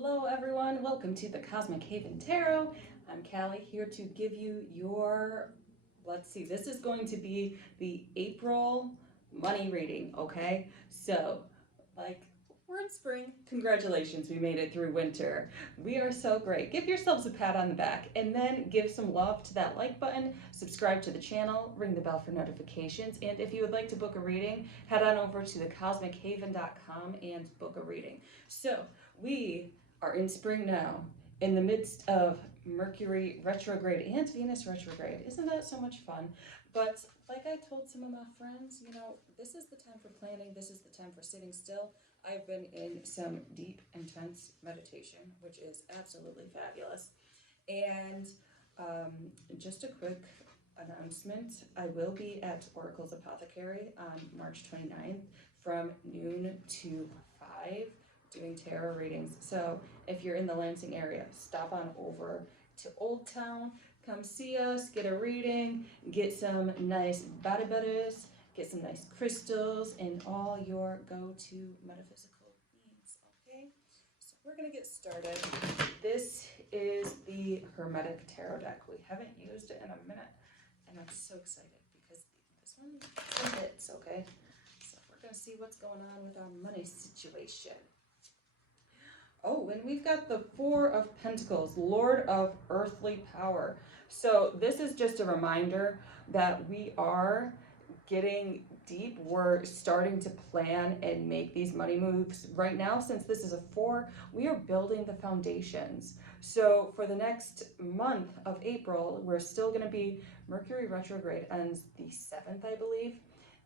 Hello everyone, welcome to the Cosmic Haven Tarot. I'm Callie here to give you your, let's see, this is going to be the April money reading, okay? So, like, we're in spring. Congratulations, we made it through winter. We are so great. Give yourselves a pat on the back and then give some love to that like button, subscribe to the channel, ring the bell for notifications, and if you would like to book a reading, head on over to thecosmichaven.com and book a reading. So, we are in spring now, in the midst of Mercury retrograde and Venus retrograde. Isn't that so much fun? But like I told some of my friends, this is the time for planning, this is the time for sitting still. I've been in some deep, intense meditation, which is absolutely fabulous. And just a quick announcement, I will be at Oracle's Apothecary on March 29th from noon to 5 doing tarot readings. So if you're in the Lansing area, stop on over to Old Town, come see us, get a reading, get some nice body butters, get some nice crystals, and all your go-to metaphysical needs, okay? So we're gonna get started. This is the Hermetic Tarot deck. We haven't used it in a minute, and I'm so excited because this one hits, okay? So we're gonna see what's going on with our money situation. Oh, and we've got the Four of Pentacles, Lord of Earthly Power. So this is just a reminder that we are getting deep. We're starting to plan and make these money moves right now. Since this is a 4, we are building the foundations. So for the next month of April, we're still going to be Mercury retrograde ends the 7th, I believe.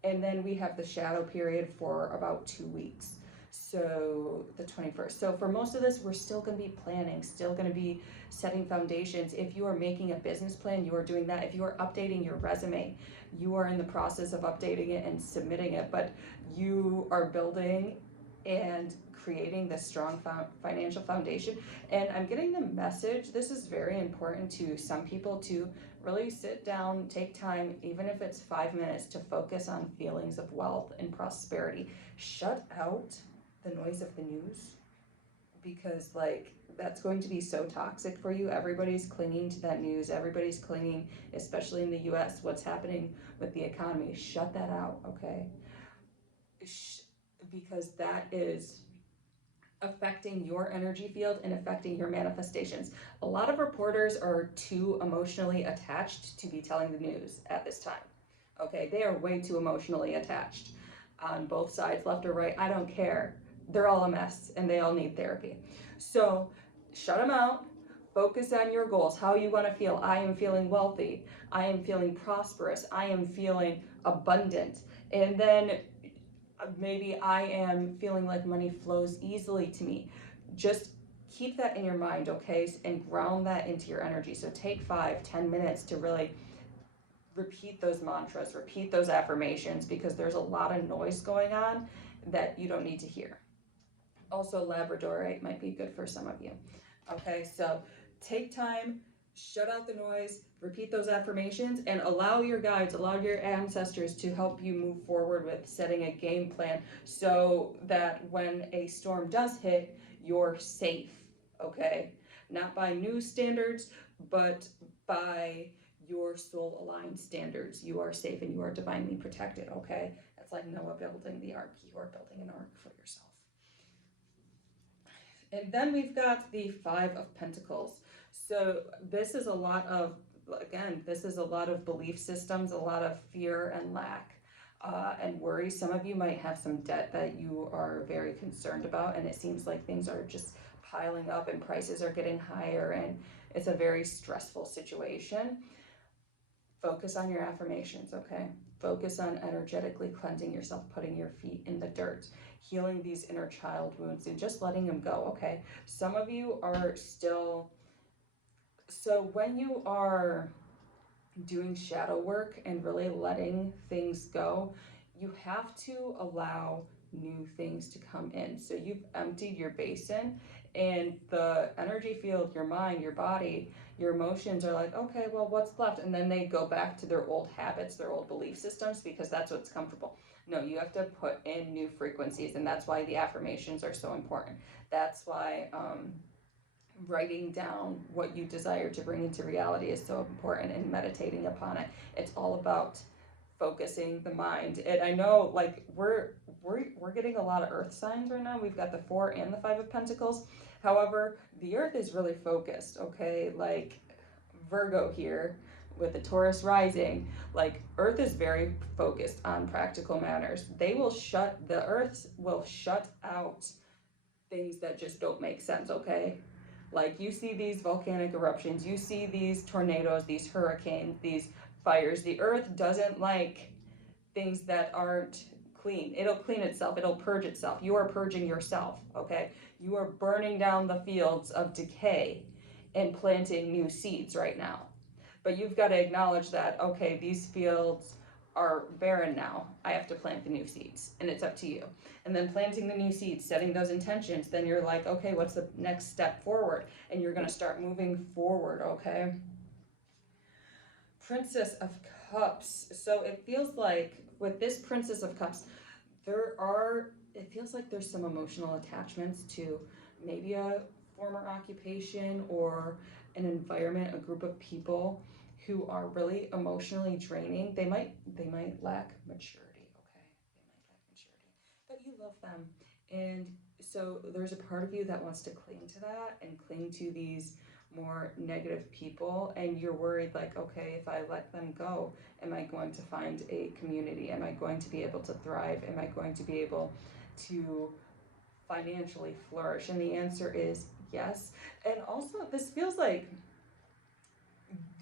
And then we have the shadow period for about 2 weeks. So the 21st. So for most of this, we're still going to be planning, still going to be setting foundations. If you are making a business plan, you are doing that. If you are updating your resume, you are in the process of updating it and submitting it, but you are building and creating this strong financial foundation. And I'm getting the message, this is very important to some people, to really sit down, take time, even if it's 5 minutes, to focus on feelings of wealth and prosperity. Shut out the noise of the news, because that's going to be so toxic for you. Everybody's clinging to that news. Everybody's clinging, especially in the US, what's happening with the economy. Shut that out, okay? Because that is affecting your energy field and affecting your manifestations. A lot of reporters are too emotionally attached to be telling the news at this time, okay? They are way too emotionally attached on both sides, left or right. I don't care. They're all a mess and they all need therapy. So shut them out. Focus on your goals, how you want to feel. I am feeling wealthy. I am feeling prosperous. I am feeling abundant. And then maybe I am feeling like money flows easily to me. Just keep that in your mind, okay? And ground that into your energy. So take 5-10 minutes to really repeat those mantras, repeat those affirmations, because there's a lot of noise going on that you don't need to hear. Also, Labradorite might be good for some of you. Okay, so take time, shut out the noise, repeat those affirmations, and allow your guides, allow your ancestors to help you move forward with setting a game plan so that when a storm does hit, you're safe, okay? Not by news standards, but by your soul aligned standards. You are safe and you are divinely protected, okay? That's like Noah building the ark. You are building an ark for yourself. And then we've got the Five of Pentacles. So this is a lot of, again, this is a lot of belief systems, a lot of fear and lack and worry. Some of you might have some debt that you are very concerned about, and it seems like things are just piling up and prices are getting higher, and it's a very stressful situation. Focus on your affirmations, okay? Focus on energetically cleansing yourself, putting your feet in the dirt, healing these inner child wounds, and just letting them go, okay? Some of you are still, so when you are doing shadow work and really letting things go, you have to allow new things to come in. So you've emptied your basin, and the energy field, your mind, your body, your emotions are like, okay, well, what's left? And then they go back to their old habits, their old belief systems, because that's what's comfortable. No, you have to put in new frequencies, and that's why the affirmations are so important. That's why writing down what you desire to bring into reality is so important, and meditating upon it. It's all about focusing the mind. And I know, like, we're getting a lot of earth signs right now. We've got the 4 and the 5 of pentacles. However, the earth is really focused, okay? Like Virgo here with the Taurus rising, like earth is very focused on practical matters. The earth will shut out things that just don't make sense, okay? Like you see these volcanic eruptions, you see these tornadoes, these hurricanes, these fires. The earth doesn't like things that aren't clean. It'll clean itself, it'll purge itself. You are purging yourself, okay? You are burning down the fields of decay and planting new seeds right now. But you've got to acknowledge that, okay, these fields are barren now. I have to plant the new seeds, and it's up to you. And then planting the new seeds, setting those intentions, then you're like, okay, what's the next step forward? And you're going to start moving forward, okay? Princess of Cups. So it feels like with this Princess of Cups, it feels like there's some emotional attachments to maybe a former occupation or an environment, a group of people who are really emotionally draining. They might lack maturity, okay? They might lack maturity, but you love them. And so there's a part of you that wants to cling to that and cling to these more negative people, and you're worried like, okay, if I let them go, am I going to find a community? Am I going to be able to thrive? Am I going to be able to financially flourish? And the answer is yes. And also, this feels like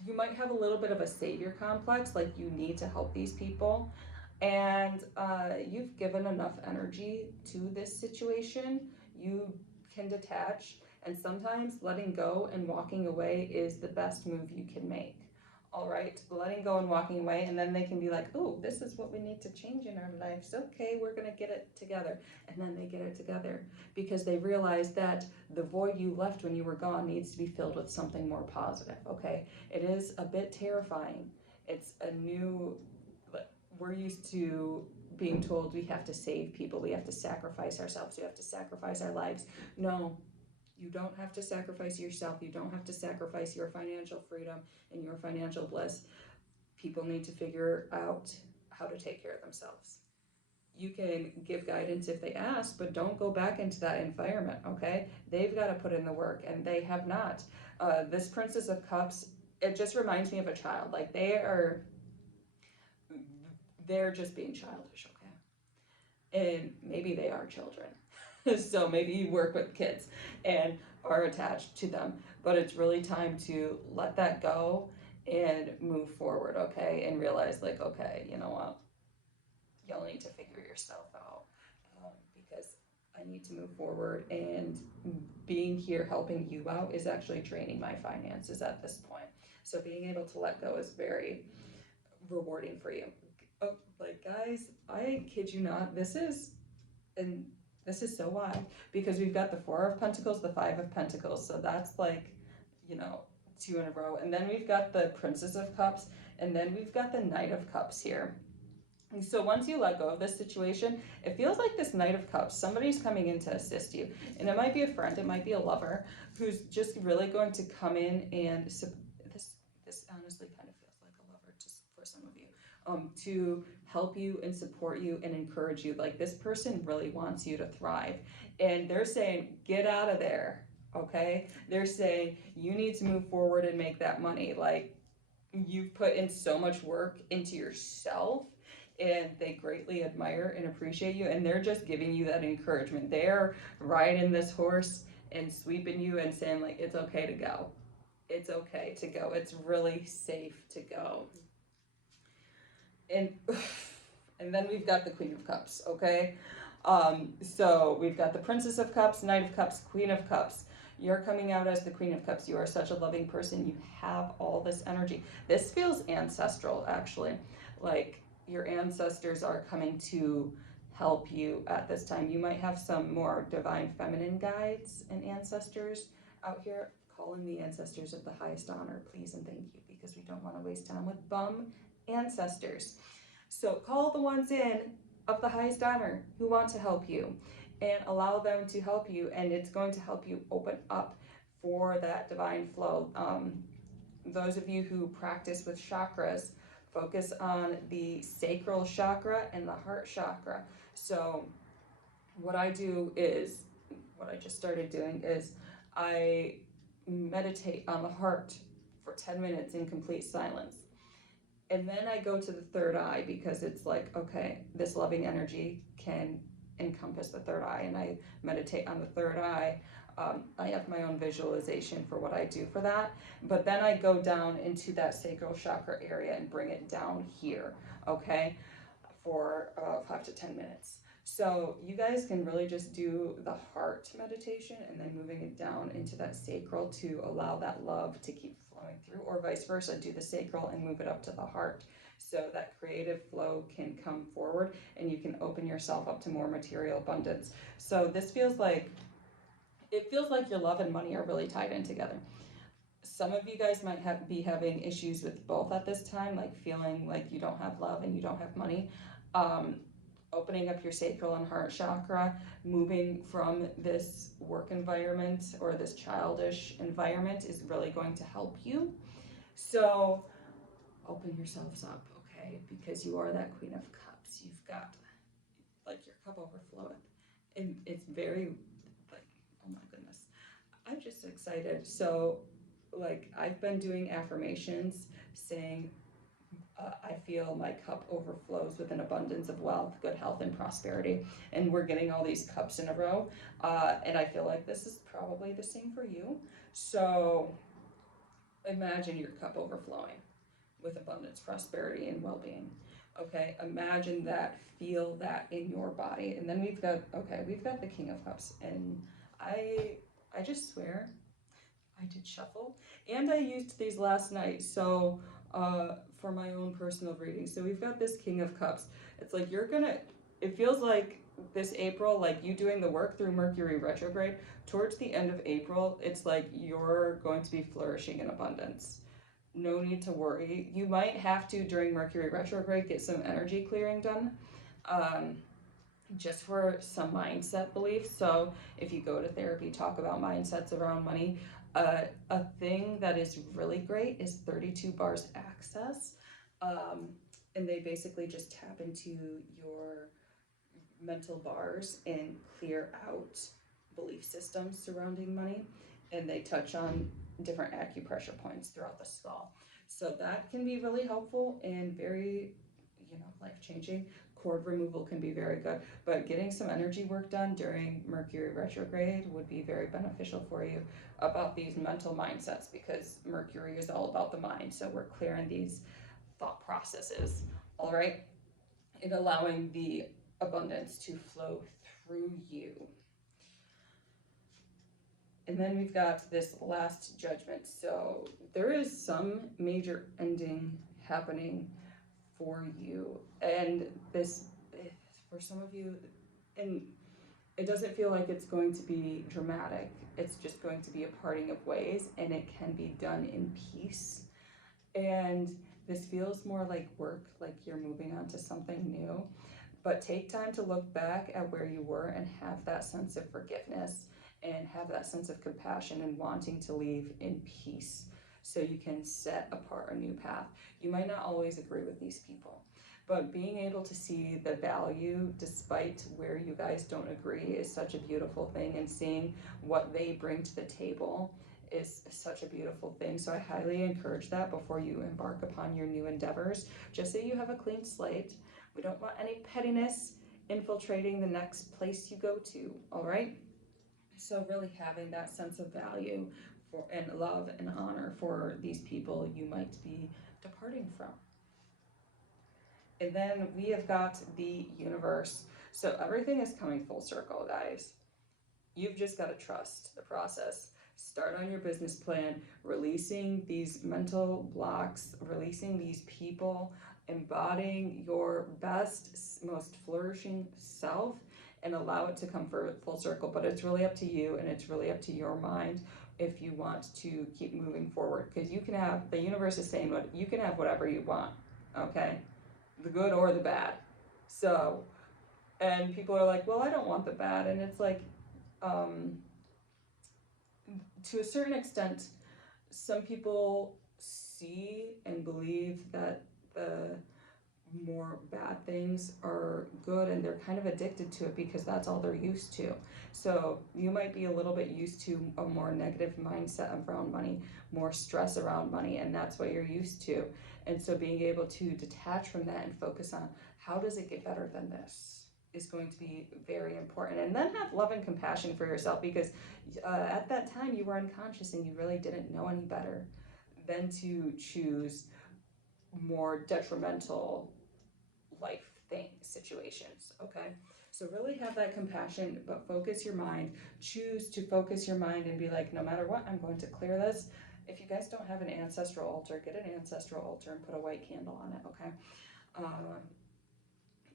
you might have a little bit of a savior complex, like you need to help these people, and you've given enough energy to this situation. You can detach, and sometimes letting go and walking away is the best move you can make. All right, letting go and walking away, and then they can be like, oh, this is what we need to change in our lives. Okay, we're gonna get it together. And then they get it together because they realize that the void you left when you were gone needs to be filled with something more positive. Okay, it is a bit terrifying. It's a new, we're used to being told we have to save people, we have to sacrifice ourselves, we have to sacrifice our lives. No, you don't have to sacrifice yourself. You don't have to sacrifice your financial freedom and your financial bliss. People need to figure out how to take care of themselves. You can give guidance if they ask, but don't go back into that environment, okay? They've got to put in the work, and they have not. This Princess of Cups, it just reminds me of a child. Like they're just being childish, okay? And maybe they are children. So maybe you work with kids and are attached to them, but it's really time to let that go and move forward, okay? And realize, like, okay, you know what? You'll need to figure yourself out, because I need to move forward, and being here helping you out is actually draining my finances at this point. So being able to let go is very rewarding for you. Oh, like guys, I kid you not, and this is so wild because we've got the 4 of Pentacles, the 5 of Pentacles, so that's like, you know, 2 in a row, and then we've got the Princess of Cups, and then we've got the Knight of Cups here. And so once you let go of this situation, it feels like this Knight of Cups, somebody's coming in to assist you, and it might be a friend, it might be a lover who's just really going to come in and this honestly kind of feels like a lover just for some of you, to help you and support you and encourage you. Like this person really wants you to thrive, and they're saying get out of there, okay? They're saying you need to move forward and make that money. Like you've put in so much work into yourself, and they greatly admire and appreciate you, and they're just giving you that encouragement. They're riding this horse and sweeping you and saying like it's okay to go, it's okay to go, it's really safe to go. And and then we've got the Queen of Cups, okay? So we've got the Princess of Cups, Knight of Cups, Queen of Cups. You're coming out as the Queen of Cups. You are such a loving person. You have all this energy. This feels ancestral, actually. Like your ancestors are coming to help you at this time. You might have some more divine feminine guides and ancestors out here. Call in the ancestors of the highest honor, please and thank you, because we don't want to waste time with bum ancestors. So call the ones in of the highest honor who want to help you, and allow them to help you, and it's going to help you open up for that divine flow. Those of you who practice with chakras, focus on the sacral chakra and the heart chakra. So what I do is, what I just started doing is I meditate on the heart for 10 minutes in complete silence. And then I go to the third eye, because it's like, okay, this loving energy can encompass the third eye, and I meditate on the third eye. I have my own visualization for what I do for that, but then I go down into that sacral chakra area and bring it down here, okay, for about 5 to 10 minutes. So you guys can really just do the heart meditation and then moving it down into that sacral to allow that love to keep flowing through, or vice versa, do the sacral and move it up to the heart so that creative flow can come forward and you can open yourself up to more material abundance. So this feels like, it feels like your love and money are really tied in together. Some of you guys might be having issues with both at this time, like feeling like you don't have love and you don't have money. Opening up your sacral and heart chakra, moving from this work environment or this childish environment is really going to help you. So open yourselves up, okay? Because you are that Queen of Cups. You've got, like, your cup overfloweth. And it's very, like, oh my goodness. I'm just excited. So, like, I've been doing affirmations saying, I feel my cup overflows with an abundance of wealth, good health, and prosperity. And we're getting all these cups in a row. And I feel like this is probably the same for you. So imagine your cup overflowing with abundance, prosperity, and well-being. Okay, imagine that, feel that in your body. And then we've got the King of Cups. And I just swear, I did shuffle, and I used these last night. So for my own personal reading. So we've got this King of Cups. It's like it feels like this April, like you doing the work through Mercury retrograde, towards the end of April, it's like you're going to be flourishing in abundance. No need to worry. You might have to, during Mercury retrograde, get some energy clearing done. Just for some mindset beliefs. So if you go to therapy, talk about mindsets around money. A thing that is really great is 32 bars access. And they basically just tap into your mental bars and clear out belief systems surrounding money. And they touch on different acupressure points throughout the skull. So that can be really helpful and very, life-changing. Cord removal can be very good, but getting some energy work done during Mercury retrograde would be very beneficial for you about these mental mindsets, because Mercury is all about the mind. So we're clearing these thought processes, all right, and allowing the abundance to flow through you. And then we've got this last judgment. So there is some major ending happening for you, and this, for some of you, and it doesn't feel like it's going to be dramatic. It's just going to be a parting of ways, and it can be done in peace. And this feels more like work, like you're moving on to something new. But take time to look back at where you were and have that sense of forgiveness and have that sense of compassion and wanting to leave in peace, so you can set apart a new path. You might not always agree with these people, but being able to see the value despite where you guys don't agree is such a beautiful thing, and seeing what they bring to the table is such a beautiful thing. So I highly encourage that before you embark upon your new endeavors. Just so you have a clean slate. We don't want any pettiness infiltrating the next place you go to, all right? So really having that sense of value for, and love and honor for these people you might be departing from. And then we have got the universe. So everything is coming full circle, guys. You've just got to trust the process. Start on your business plan, releasing these mental blocks, releasing these people, embodying your best, most flourishing self, and allow it to come full circle. But it's really up to you, and it's really up to your mind if you want to keep moving forward, because you can have, the universe is saying you can have whatever you want, okay? The good or the bad. So And people are like, well, I don't want the bad. And it's like, to a certain extent, some people see and believe that the more bad things are good, and they're kind of addicted to it because that's all they're used to. So you might be a little bit used to a more negative mindset around money, more stress around money, and that's what you're used to. And so being able to detach from that and focus on how does it get better than this is going to be very important. And then have love and compassion for yourself, because at that time you were unconscious and you really didn't know any better than to choose more detrimental life situations. Okay, so really have that compassion, but focus your mind. Choose to focus your mind and be like, no matter what, I'm going to clear this. If you guys don't have an ancestral altar, get an ancestral altar and put a white candle on it. Okay,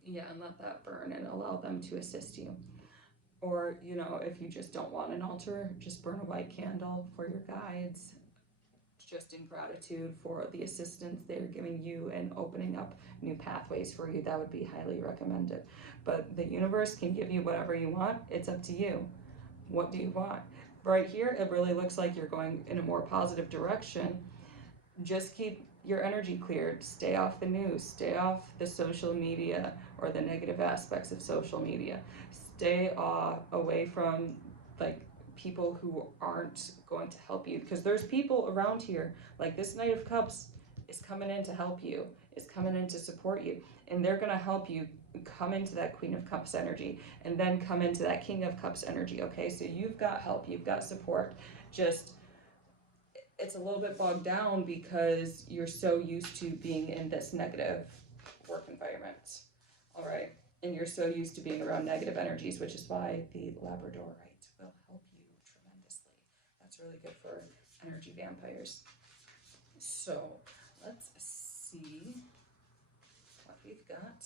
yeah, and let that burn and allow them to assist you. Or, you know, if you just don't want an altar, just burn a white candle for your guides, just in gratitude for the assistance they're giving you and opening up new pathways for you. That would be highly recommended. But the universe can give you whatever you want. It's up to you. What do you want? Right here, it really looks like you're going in a more positive direction. Just keep your energy cleared. Stay off the news. Stay off the social media or the negative aspects of social media. Stay away from like people who aren't going to help you, because there's people around here like this Knight of Cups is coming in to help you, is coming in to support you, and they're going to help you come into that Queen of Cups energy and then come into that King of Cups energy. Okay, so you've got help, you've got support. Just it's a little bit bogged down because you're so used to being in this negative work environment. All right, and you're so used to being around negative energies, which is why the Labradorite will help you tremendously. That's really good for energy vampires. So let's see what we've got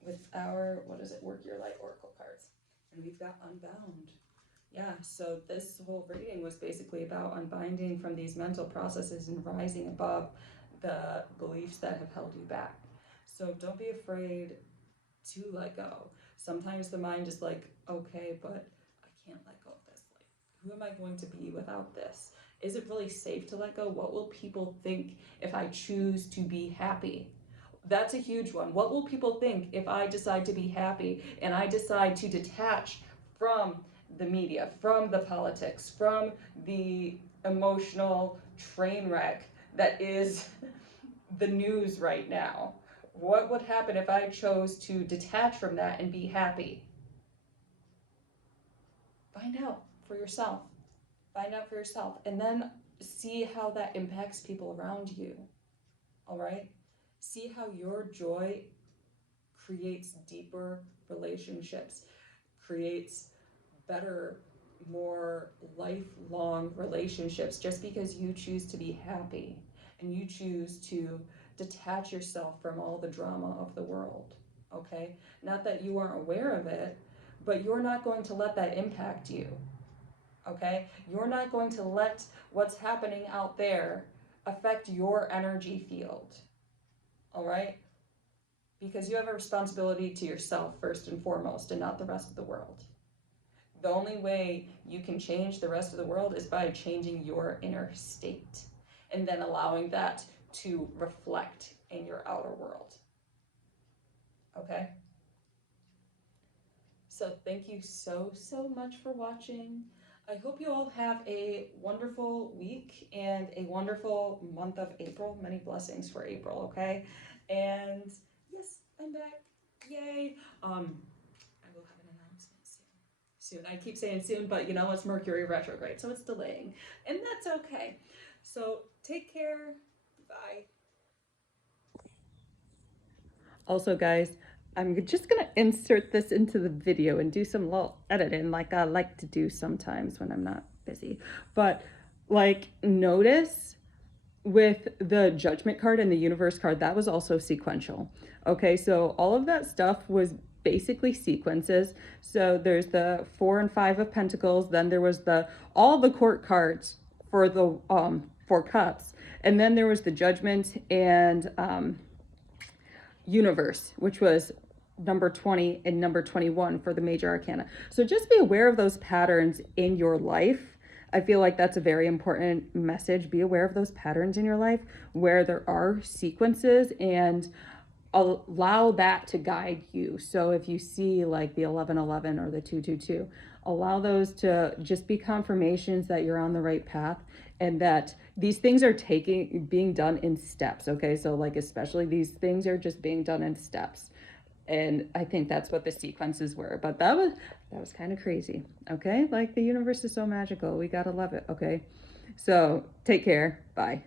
with our, what is it, Work Your Light Oracle cards. And we've got Unbound. Yeah, so this whole reading was basically about unbinding from these mental processes and rising above the beliefs that have held you back. So don't be afraid to let go. Sometimes the mind is like, okay, but I can't let go of this. Like, who am I going to be without this? Is it really safe to let go? What will people think if I choose to be happy? That's a huge one. What will people think if I decide to be happy and I decide to detach from the media, from the politics, from the emotional train wreck that is the news right now? What would happen if I chose to detach from that and be happy? Find out for yourself. Find out for yourself, and then see how that impacts people around you. All right? See how your joy creates deeper relationships, creates better, more lifelong relationships, just because you choose to be happy and you choose to detach yourself from all the drama of the world. Okay? Not that you aren't aware of it, but you're not going to let that impact you. Okay? You're not going to let what's happening out there affect your energy field. All right? Because you have a responsibility to yourself first and foremost, and not the rest of the world. The only way you can change the rest of the world is by changing your inner state and then allowing that to reflect in your outer world. Okay? So thank you so much for watching. I hope you all have a wonderful week and a wonderful month of April. Many blessings for April, okay? And yes, I'm back. Yay. I will have an announcement soon. I keep saying soon, but you know, it's Mercury retrograde, so it's delaying. And that's okay. So take care. Bye. Also, guys, I'm just gonna insert this into the video and do some little editing like I like to do sometimes when I'm not busy. But like, notice with the Judgment card and the Universe card, that was also sequential. Okay, so all of that stuff was basically sequences. So there's the 4 and 5 of Pentacles, then there was all the court cards for the 4 cups, and then there was the Judgment and Universe, which was number 20 and number 21 for the major arcana. So just be aware of those patterns in your life. I feel like that's a very important message. Be aware of those patterns in your life where there are sequences, and allow that to guide you. So if you see like the 1111 or the 222, allow those to just be confirmations that you're on the right path, and that these things are being done in steps. Okay, so like especially these things are just being done in steps. And I think that's what the sequences were. But that was kind of crazy. Okay, like the universe is so magical. We gotta love it. Okay, so take care. Bye.